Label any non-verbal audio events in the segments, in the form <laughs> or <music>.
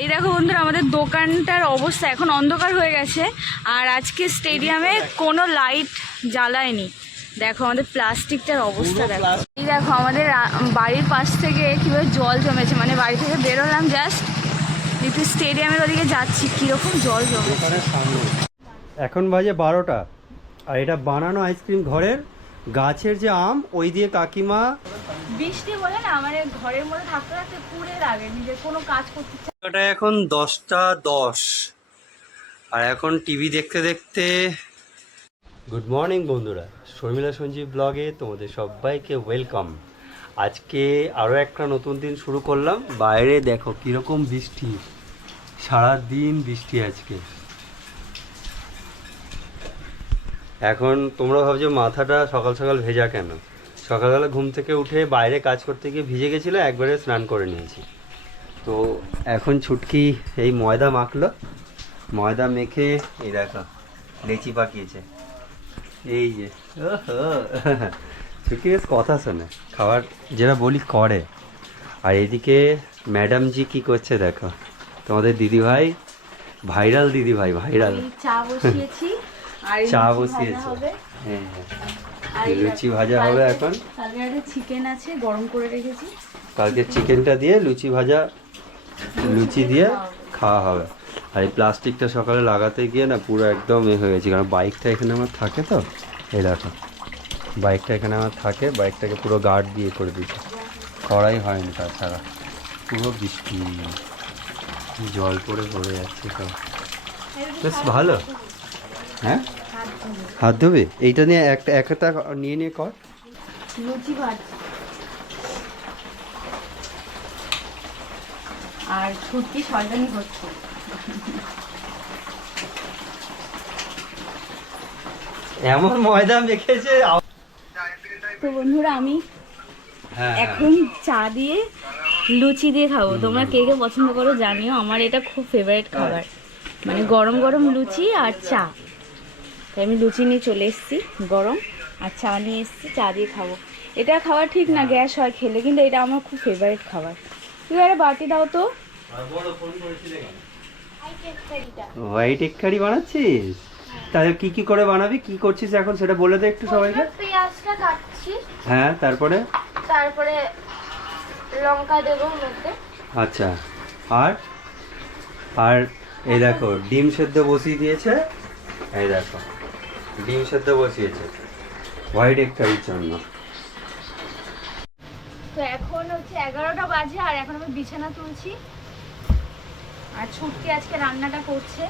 এই দেখো বন্ধুরা, আমাদের দোকানটার অবস্থা এখন অন্ধকার হয়ে গেছে, আর আজকে স্টেডিয়ামে কোনো লাইট জ্বালায়নি। দেখো আমাদের প্লাস্টিকটার অবস্থা, দেখো। এই দেখো আমাদের বাড়ির পাশ থেকে কীভাবে জল জমেছে মানে বাড়ি থেকে বেরোলাম জাস্ট একটু স্টেডিয়ামের ওদিকে যাচ্ছি, কীরকম জল জমে এখন বাজে বারোটা, আর এটা বানানো আইসক্রিম ঘরের গাছের যে আম ওই দিয়ে কাকিমা বৃষ্টি বলে না আমার ঘরের মধ্যে থাকতে থাকতে পুরে লাগে নিজের কোনো কাজ করতে ওটা এখন দশটা দশ। আর এখন টিভি দেখতে দেখতে গুড মর্নিং বন্ধুরা। শর্মিলা সঞ্জীব ব্লগে তোমাদের সবাইকে ওয়েলকাম আজকে আরও একটা নতুন দিন শুরু করলাম। বাইরে দেখো কীরকম বৃষ্টি। সারা দিন বৃষ্টি আজকে। এখন তোমরা ভাবছ মাথাটা সকাল সকাল ভেজা কেন? সকালবেলা ঘুম থেকে উঠে বাইরে কাজ করতে গিয়ে ভিজে গেছিল, একবারে স্নান করে নিয়েছি। তো এখন ছুটকি এই ময়দা মাখলো, ময়দা মেখে এই দেখো, লেচি পাকিয়েছে। এই যে ছুটকি বেশ কথা শোনে, খাবার যেটা বলি করে। আর এদিকে ম্যাডাম জি কি করছে দেখো, তোমাদের দিদি ভাই ভাইরাল দিদি ভাই ভাইরাল চা বসিয়েছি। চা বসিয়েছে। হ্যাঁ হ্যাঁ লুচি ভাজা হবে এখন। কালকে একটা চিকেন আছে গরম করে রেখেছি। কালকে চিকেনটা দিয়ে লুচি ভাজা লুচি দিয়ে খাওয়া হবে। আর এই প্লাস্টিকটা সকালে লাগাতে গিয়ে না পুরো একদম এ হয়ে গেছে কারণ বাইকটা এখানে আমার থাকে তো। এই দেখো বাইকটা এখানে আমার থাকে বাইকটাকে পুরো গার্ড দিয়ে করে দিয়েছে। করাই হয়নি তাছাড়া পুরো বৃষ্টি। জল পড়ে পড়ে যাচ্ছে তো। বেশ ভালো। হ্যাঁ? হাত ধোবে? এইটা নিয়ে একটা একটা নিয়ে নিয়ে কর। লুচি ভাজ আর ছুটকি শয়তানি হচ্ছে এমন ময়দা মেখেছে তো বন্ধুরা আমি হ্যাঁ এখন চা দিয়ে লুচি দিয়ে খাব। তোমরা কে কে পছন্দ করো জানিও। আমার এটা খুব ফেভারিট খাবার। মানে গরম গরম লুচি আর চা। তাই আমি লুচি নিয়ে চলে এসেছি গরম আর চা নিয়ে এসেছি চা দিয়ে খাব। এটা খাওয়া ঠিক না গ্যাস হয় খেলে কিন্তু এটা আমার খুব ফেভারিট খাবার। তুই আরে বাটি দাও তো। হোয়াইট এগ কারি বানাচ্ছিস? তাহলে কি কি করে বানাবি কি করছিস এখন সেটা বলে দে একটু সবাইকে। পেঁয়াজটা কাটছি। হ্যাঁ তারপরে? তারপরে লঙ্কা দেবো মধ্যে। আচ্ছা আর? আর এই দেখো ডিম সেদ্ধ বসিয়ে দিয়েছে। এই দেখো। ডিম সেদ্ধ বসিয়েছে। হোয়াইট এগ কারির জন্য তো এখন হচ্ছে এগারোটা বাজে আর এখন আমি বিছানা তুলছি। আর ছুটকি আজকে রান্নাটা করছে।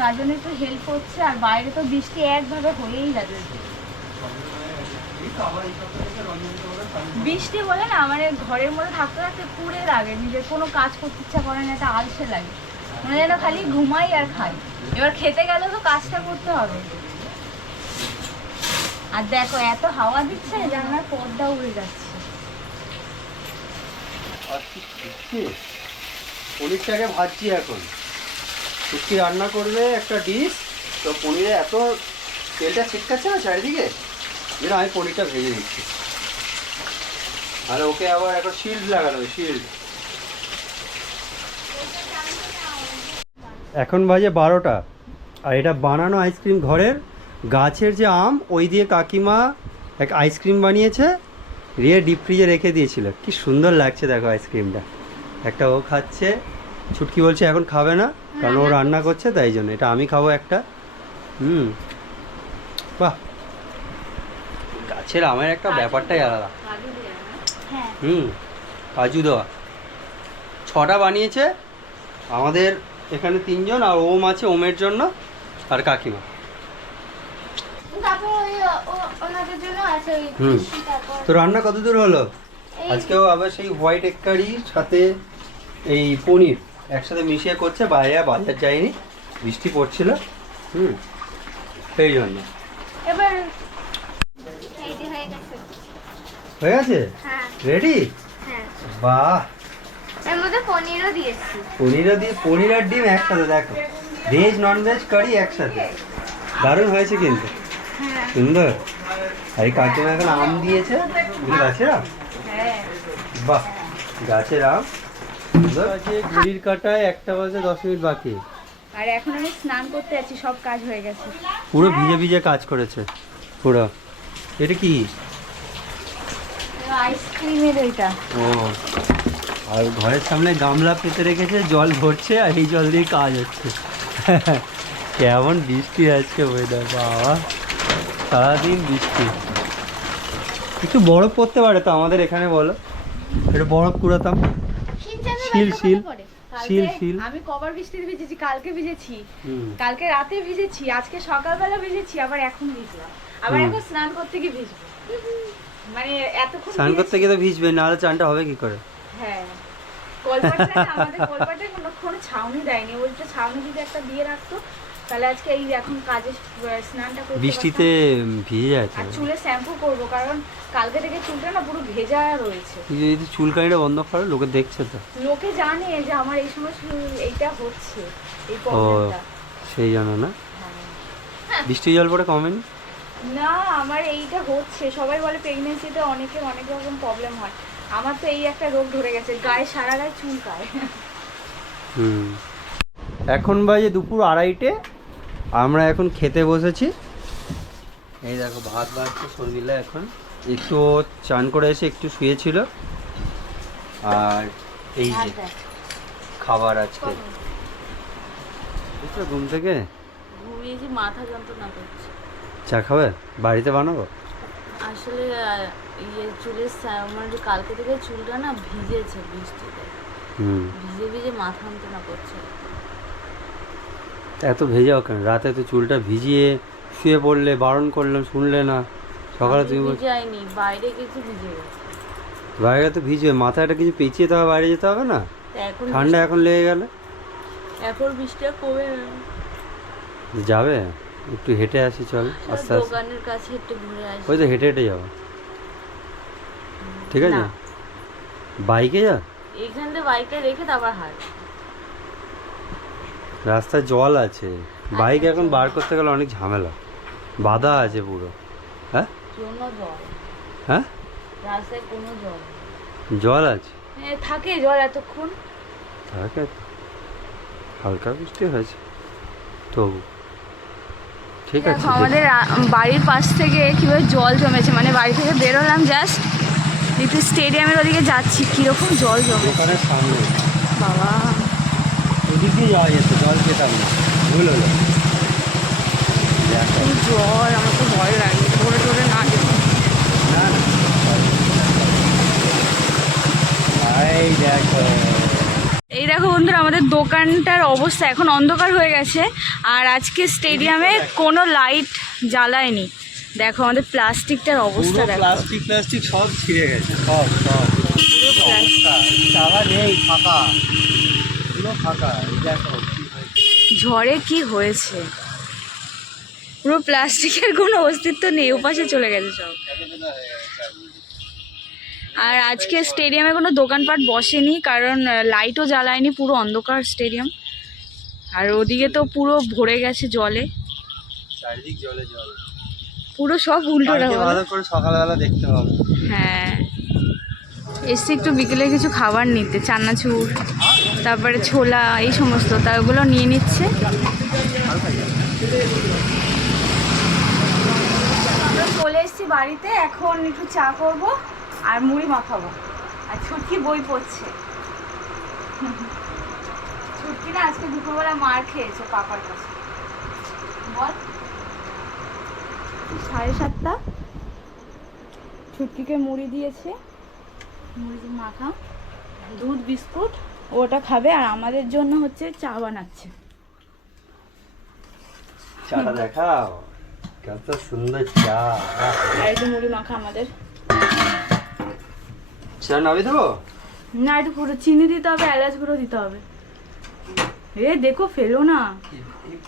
তার জন্য একটু হেল্প করছে আর বাইরে তো বৃষ্টি একভাবে হয়েই বৃষ্টি বলে না এই ঘরের মধ্যে থাকতে থাকতে পুড়ে লাগে। নিজের কোনো কাজ করতে ইচ্ছা করে না, একটা আলসে লাগে। মানে যেন খালি ঘুমাই আর খাই। এবার খেতে গেলে তো কাজটা করতে হবে। আর দেখো এত হাওয়া দিচ্ছে জানলার পর্দা উড়ে যাচ্ছে। পনিরটাকে ভাজছি এখন। শুটকি রান্না করবে একটা ডিশ তো পনিরে এত তেলটা ছিটকাচ্ছে না চারিদিকে? যেন আমি পনিরটা ভেজে দিচ্ছি আর ওকে আবার একটা শিল্ড লাগানো শিল্ড এখন বাজে বারোটা। আর এটা বানানো আইসক্রিম ঘরের গাছের যে আম ওই দিয়ে কাকিমা এক আইসক্রিম বানিয়েছে দিয়ে ডিপ ফ্রিজে রেখে দিয়েছিল। কি সুন্দর লাগছে দেখো আইসক্রিমটা একটা ও খাচ্ছে ছুটকি বলছে এখন খাবে না কারণ ও রান্না করছে তাই জন্য। এটা আমি খাব একটা। হুম। বাহ। গাছের আমের একটা ব্যাপারটাই আলাদা। হ্যাঁ। হুম কাজু দেওয়া। ছটা বানিয়েছে আমাদের এখানে তিনজন আর ওম আছে ওমের জন্য আর কাকিমা তারপর ওই ও- ওনাদের জন্য আছে ওই হুম। তো রান্না কত দূর হলো আজকেও আবার সেই হোয়াইট এগ কারির সাথে এই পনির একসাথে মিশিয়ে করছে বাইরে বাজার যায়নি বৃষ্টি পড়ছিল। হুম সেই জন্য। এবার হয়ে গেছে। গেছে? হ্যাঁ। রেডি হ্যাঁ। বাহ! এর মধ্যে পনিরও দিয়েছি। পনিরও দিয়ে পনির আর ডিম একসাথে দেখো। ভেজ নন ভেজ কারি একসাথে। দারুণ হয়েছে কিন্তু। সুন্দর। আর এই কাকিমা এখন আম দিয়েছে। গাছের আম? হ্যাঁ। বাহ গাছের আম। ঘড়ির কাটায় একটা বাজে দশ মিনিট বাকি। আর এখন আমি স্নান করতে যাচ্ছি সব কাজ হয়ে গেছে। পুরো ভিজে ভিজে কাজ করেছে। পুরো। এটা কি? আইসক্রিমের ওইটা। ও। আর ঘরের সামনে গামলা পেতে রেখেছে জল ভরছে আর এই জল দিয়ে কাজ হচ্ছে। <laughs> কেমন বৃষ্টি আজকে ওয়েদার বাবা। সারাদিন বৃষ্টি। একটু বরফ পড়তে পারে তো আমাদের এখানে বলো? একটু বরফ কুড়াতাম। শিল শিল শিল শিল। আমি কবার বৃষ্টিতে ভিজেছি কালকে ভিজেছি। কালকে রাতে ভিজেছি আজকে সকালবেলা ভিজেছি আবার এখন ভিজলাম। আবার এখন স্নান করতে গিয়ে ভিজবো। মানে এতক্ষণ স্নান করতে গিয়ে তো ভিজবে নাহলে চানটা হবে কি করে? হ্যাঁ। কলপাটটা না, আমাদের কলপাটে কোনো ছাউনি দেয়নি। ওইটা ছাউনি যদি একটা দিয়ে রাখতো তাহলে আজকে এই এখন কাজে স্নানটা করতে বৃষ্টিতে ভিজে যাচ্ছে। আর চুলে শ্যাম্পু করব কারণ কালকে থেকে চুলটা না পুরো ভেজা রয়েছে। যদি চুলকানিটা বন্ধ করো লোকে দেখছে তো। লোকে জানে যে আমার এই সময় চুল- এইটা হচ্ছে এই প্রবলেমটা সেই জানো না? বৃষ্টি জল পরে কমেনি? না আমার এইটা হচ্ছে সবাই বলে প্রেগনেন্সিতে অনেকের অনেক রকম প্রবলেম হয়। আমার তো এই একটা রোগ ধরে গেছে গায়ে সারা গায়ে চুলকায় হুম। এখন বাজে দুপুর আড়াইটে আমরা এখন খেতে বসেছি। এই দেখো ভাত বাড়ছে শর্মিলা এখন একটু চান করে এসে একটু শুয়েছিল। আর এই যে খাবার আজকে। বুঝছ ঘুম থেকে। ঘুমিয়েছি মাথা যন্ত্রণা করছে। চা খাবে? বাড়িতে বানাবো? আসলে ইয়ে চুলের যে কালকে থেকে চুলটা না ভিজেছে বৃষ্টিতে। হুম। ভিজে ভিজে মাথা যন্ত্রণা করছে। এত ভেজাও কেন? রাতে তো চুলটা ভিজিয়ে শুয়ে পড়লে বারণ করলাম শুনলে না। সকালে তুমি ভিজাইনি বাইরে কিছু ভিজে গেছে বাইরে তো ভিজবে মাথাটা কিছু পেঁচিয়ে তো বাইরে যেতে হবে না? এখন ঠান্ডা এখন লেগে গেলে। এখন বৃষ্টিটা কমে। যাবে? একটু হেঁটে আসি চল আস্তে আস্তে। দোকানের কাছে একটু ঘুরে আসি। ওই তো হেঁটে হেঁটে যাব। ঠিক আছে? বাইকে যা? এইখান থেকে বাইকটা রেখে তারপর হাট রাস্তায় জল আছে। বাইক এখন বার করতে গেলে অনেক ঝামেলা। বাধা আছে পুরো। হ্যাঁ? জল। হ্যাঁ? রাস্তায় কোনো জল। জল আছে। থাকে জল এতক্ষণ। থাকে হালকা বৃষ্টি হয়েছে। তবু। ঠিক আছে। আমাদের বাড়ির পাশ থেকে কীভাবে জল জমেছে। মানে বাড়ি থেকে বেরোলাম জাস্ট একটু স্টেডিয়ামের ওদিকে যাচ্ছি। কীরকম জল জমেছে। বাবা। ওদিক দিয়ে যাওয়া যেত জল পেতাম না ভুল হলো। এই জল আমার তো ভয় লাগে ধরে ধরে না যেত না এই দেখো। এই দেখো বন্ধুরা আমাদের দোকানটার অবস্থা এখন অন্ধকার হয়ে গেছে আর আজকে স্টেডিয়ামে কোনো লাইট জ্বালায়নি। দেখো আমাদের প্লাস্টিকটার অবস্থা দেখো। প্লাস্টিক প্লাস্টিক সব ছিঁড়ে গেছে সব সব। অবস্থা নেই ফাঁকা। ফাঁকা দেখো ঝড়ে কি হয়েছে? পুরো প্লাস্টিকের কোনো অস্তিত্ব নেই ওপাশে চলে গেছে সব। আর আজকে স্টেডিয়ামে কোনো দোকানপাট বসেনি কারণ লাইটও জ্বালায়নি পুরো অন্ধকার স্টেডিয়াম। আর ওদিকে তো পুরো ভরে গেছে জলে। পুরো সব উল্টো সকালবেলা দেখতে হ্যাঁ। এসছি একটু বিকেলে কিছু খাবার নিতে, চানাচুর, তারপরে ছোলা, এই সমস্ত, তা ওগুলো নিয়ে নিচ্ছে। চলে এসেছি বাড়িতে, এখন একটু চা করব আর মুড়ি মাখাবো। আর ছুটকি বই পড়ছে। ছুটকি না আজকে দুপুরবেলা মার খেয়েছে পাপার কাছে। বল। সাড়ে সাতটা। ছুটকিকে মুড়ি দিয়েছে। মুড়ি মাখা দুধ বিস্কুট ওটা খাবে আর আমাদের জন্য হচ্ছে চা বানাচ্ছে। চাটা দেখাও কত সুন্দর চা। আর একটু মুড়ি মাখা আমাদের। চা নাবি দেবো? না একটু পুরো চিনি দিতে হবে এলাচ গুঁড়ো দিতে হবে। এ দেখো ফেলো না।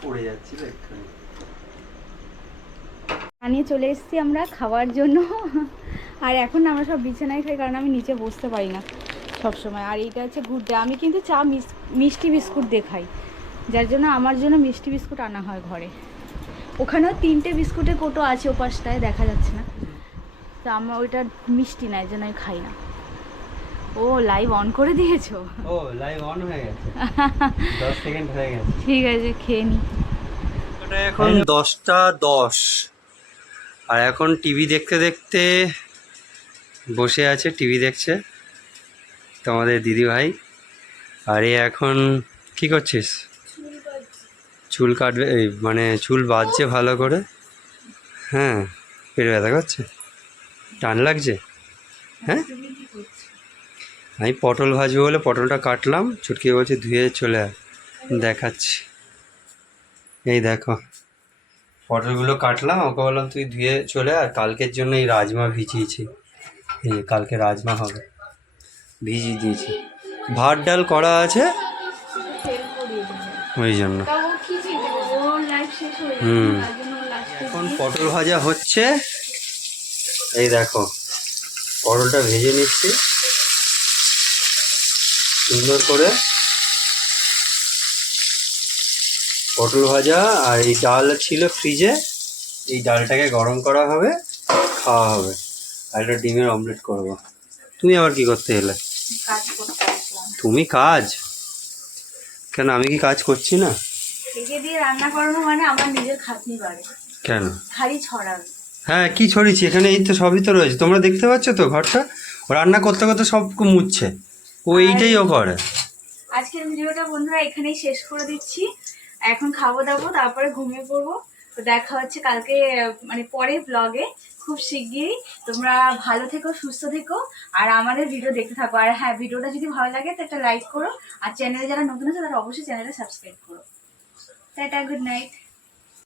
পড়ে যাচ্ছি এক্ষুনি। আনিয়ে চলে এসেছি আমরা খাওয়ার জন্য। আর এখন আমরা সব বিছানায় খাই কারণ আমি নিচে বসতে পারি না সব সময় আর এইটা হচ্ছে ঘুরতে আমি কিন্তু চা মিস- মিষ্টি বিস্কুট দেখাই যার জন্য আমার জন্য মিষ্টি বিস্কুট আনা হয় ঘরে। ওখানেও তিনটে বিস্কুটের কোটো আছে ওপাশটায় দেখা যাচ্ছে না। তো আমার ওইটা মিষ্টি না এর জন্য আমি খাই না। ও লাইভ অন করে দিয়েছ? ও লাইভ অন হয়ে গেছে। <laughs> সেকেন্ড হয়ে গেছে। ঠিক আছে খেয়ে নি। এখন দশটা দশ। আর এখন টিভি দেখতে দেখতে বসে আছে, টিভি দেখছে। তোমাদের দিদি ভাই। আর এ এখন কি করছিস? চুল কাটবে মানে চুল বাজছে ভালো করে। হ্যাঁ পেট ব্যথা করছে? টান লাগছে? হ্যাঁ? আমি পটল ভাজবো বলে পটলটা কাটলাম ছুটকে বলছি ধুয়ে চলে দেখাচ্ছি। এই দেখো, পটলগুলো কাটলাম, ওকে বললাম তুই ধুয়ে চলে আর কালকের জন্য এই রাজমা ভিজিয়েছি। এই কালকে রাজমা হবে। ভিজিয়ে দিয়েছি। ভাত ডাল করা আছে? ওই জন্য। হুম। এখন পটল ভাজা হচ্ছে। এই দেখো, পটলটা ভেজে নিচ্ছি। সুন্দর করে। পটল ভাজা আর এই ডাল ছিল ফ্রিজে। এই ডালটাকে গরম করা হবে, খাওয়া হবে। আর একটা ডিমের অমলেট করব। তুমি আবার কি করতে এলে? কাজ তুমি কাজ? কেন আমি কি কাজ করছি না? রেখে দিয়ে রান্না করানো মানে আমার নিজের খাটনি বাড়ে। কেন? খালি হ্যাঁ কি ছড়িয়েছি? এখানে এই তো সবই তো রয়েছে। তোমরা দেখতে পাচ্ছ তো ঘরটা? রান্না করতে করতে সব মুছছে। ও এইটাই ও করে। আজকের ভিডিওটা বন্ধুরা এখানেই শেষ করে দিচ্ছি। এখন খাব দাবো তারপরে ঘুমিয়ে পড়ব। তো দেখা হচ্ছে কালকে মানে পরে ব্লগে খুব শিগগিরই। তোমরা ভালো থেকো, সুস্থ থেকো। আর আমাদের ভিডিও দেখতে থাকো। আর হ্যাঁ ভিডিওটা যদি ভালো লাগে, তো একটা লাইক করো। আর চ্যানেলে যারা নতুন আছে, তারা অবশ্যই চ্যানেলটা সাবস্ক্রাইব করো। Tata good night